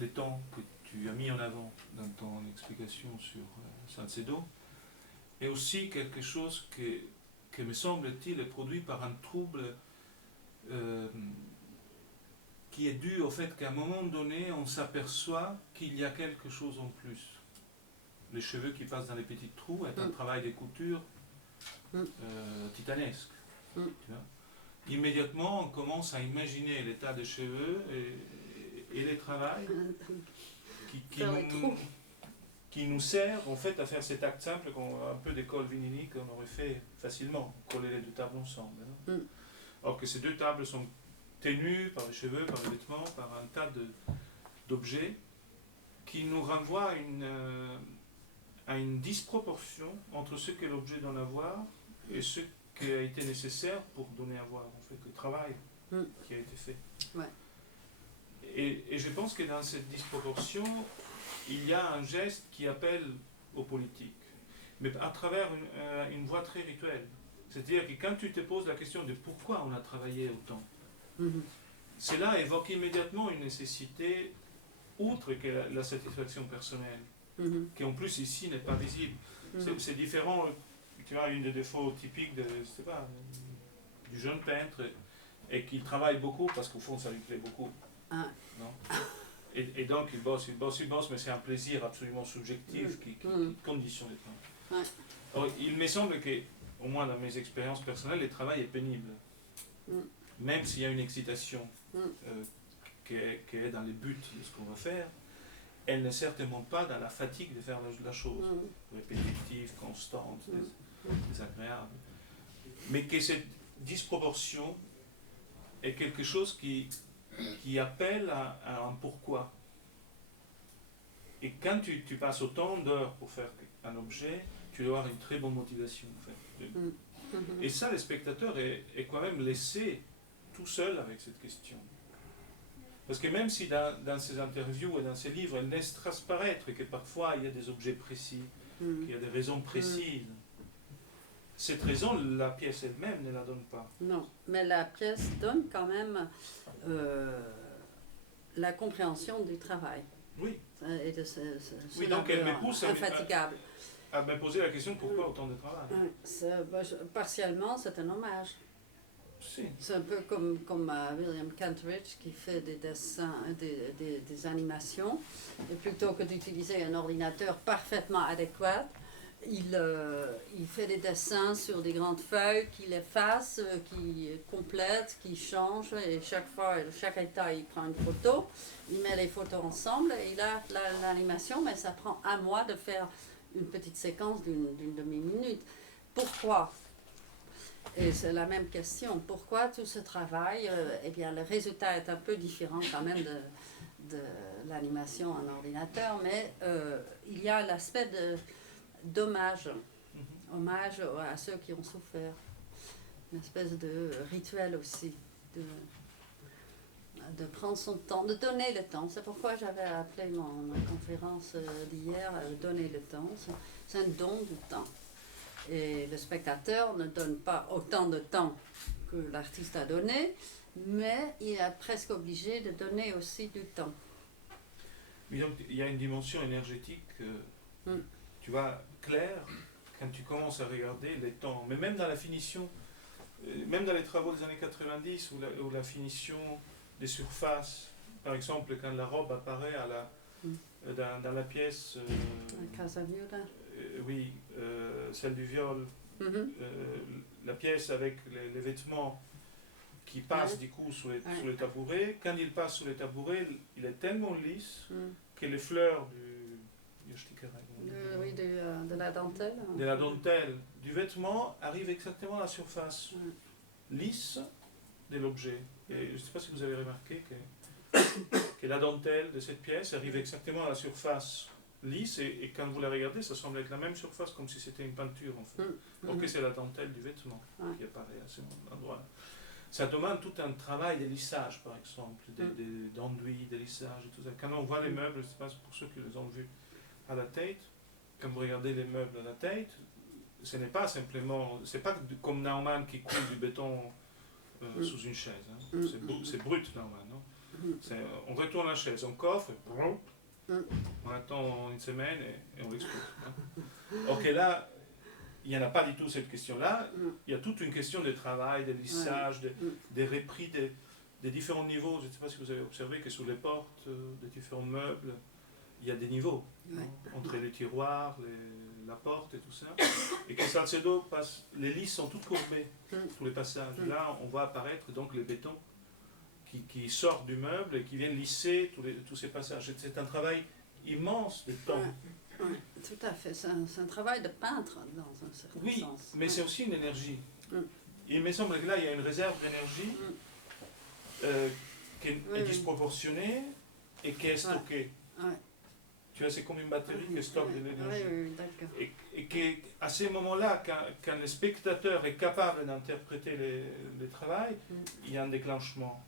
les temps que tu as mis en avant dans ton explication sur Salcedo, est aussi quelque chose que me semble-t-il est produit par un trouble qui est dû au fait qu'à un moment donné, on s'aperçoit qu'il y a quelque chose en plus. Les cheveux qui passent dans les petits trous est un travail de couture titanesque. Tu vois. Immédiatement, on commence à imaginer l'état des cheveux et les travails qui nous sert en fait à faire cet acte simple, un peu d'école vinilique qu'on aurait fait facilement, coller les deux tables ensemble. Or que ces deux tables sont tenues par les cheveux, par les vêtements, par un tas d'objets qui nous renvoient à une disproportion entre ce que l'objet donne à voir et ce qui a été nécessaire pour donner à voir, en fait, le travail qui a été fait. Ouais. Et je pense que dans cette disproportion, il y a un geste qui appelle au politique, mais à travers une voie très rituelle. C'est-à-dire que quand tu te poses la question de pourquoi on a travaillé autant, cela évoque immédiatement une nécessité, outre que la satisfaction personnelle, qui en plus ici n'est pas visible. C'est différent, tu vois, une des défauts typiques du jeune peintre est qu'il travaille beaucoup parce qu'au fond ça lui plaît beaucoup. Non, et donc il bosse, mais c'est un plaisir absolument subjectif qui conditionne le temps. Alors, il me semble que, au moins dans mes expériences personnelles, le travail est pénible. Même s'il y a une excitation qui est dans les buts de ce qu'on va faire, elle n'est certainement pas dans la fatigue de faire la chose, répétitive, constante, désagréable. Mais que cette disproportion est quelque chose qui appelle à un pourquoi. Et quand tu passes autant d'heures pour faire un objet, tu dois avoir une très bonne motivation. En fait. Et ça, le spectateur est quand même laissé tout seul avec cette question. Parce que même si dans ses interviews et dans ses livres, elle laisse transparaître que parfois il y a des objets précis, qu'il y a des raisons précises, cette raison, la pièce elle-même ne la donne pas. Non, mais la pièce donne quand même la compréhension du travail. Oui. Et de oui, donc elle me pousse infatigable. À me poser la question pourquoi autant de travail. Partiellement, c'est un hommage. Si. C'est un peu comme William Kentridge qui fait des dessins, des animations, et plutôt que d'utiliser un ordinateur parfaitement adéquat, il fait des dessins sur des grandes feuilles qu'il efface, qui complète, qui change, et chaque état il prend une photo, il met les photos ensemble et il a l'animation, mais ça prend un mois de faire une petite séquence d'une demi-minute. Pourquoi ? Et c'est la même question. Pourquoi tout ce travail eh bien, le résultat est un peu différent quand même de l'animation en ordinateur, mais il y a l'aspect d'hommage, hommage à ceux qui ont souffert. Une espèce de rituel aussi, de prendre son temps, de donner le temps. C'est pourquoi j'avais appelé ma conférence d'hier « Donner le temps ». C'est un don du temps. Et le spectateur ne donne pas autant de temps que l'artiste a donné, mais il est presque obligé de donner aussi du temps. Mais donc, il y a une dimension énergétique, tu vois, claire, quand tu commences à regarder les temps. Mais même dans la finition, même dans les travaux des années 90, où la finition des surfaces, par exemple, quand la robe apparaît dans la pièce... Casa Viuda. Oui, celle du viol, la pièce avec les vêtements qui passent du coup sous les tabourets. Quand il passe sous les tabourets, il est tellement lisse que les fleurs de la dentelle. De la dentelle du vêtement arrivent exactement à la surface lisse de l'objet. Et je ne sais pas si vous avez remarqué que la dentelle de cette pièce arrive exactement à la surface lisse, et quand vous la regardez, ça semble être la même surface, comme si c'était une peinture en fait. Donc c'est la dentelle du vêtement qui apparaît à ce endroit. Ça demande tout un travail de lissage, par exemple, d'enduit, de lissage et tout ça. Quand on voit les meubles, je ne sais pas pour ceux qui les ont vus à la Tate, quand vous regardez les meubles à la Tate, ce n'est pas simplement, c'est pas comme Naumann qui coule du béton sous une chaise. Hein. C'est brut Naumann, non? On retourne la chaise, on coffre, Mm. on attend une semaine et on l'expose. Hein. Ok, là, il n'y en a pas du tout cette question-là. Il y a toute une question de travail, de lissage, des repris des différents niveaux. Je ne sais pas si vous avez observé que sous les portes des différents meubles, il y a des niveaux entre les tiroirs, la porte et tout ça. Et que Salcedo passe, les lisses sont toutes courbées, tous les passages. Là, on voit apparaître donc le béton qui sort du meuble et qui vient lisser tous ces passages. C'est un travail immense de temps. Oui, tout à fait. C'est un travail de peintre dans un certain Oui, sens. mais c'est aussi une énergie. Mm. Il me semble que là, il y a une réserve d'énergie qui est disproportionnée et qui est stockée. Ouais. Tu vois, c'est comme une batterie qui stocke de l'énergie. Oui, d'accord. Et qu'à ces moments-là, quand le spectateur est capable d'interpréter le travail, il y a un déclenchement.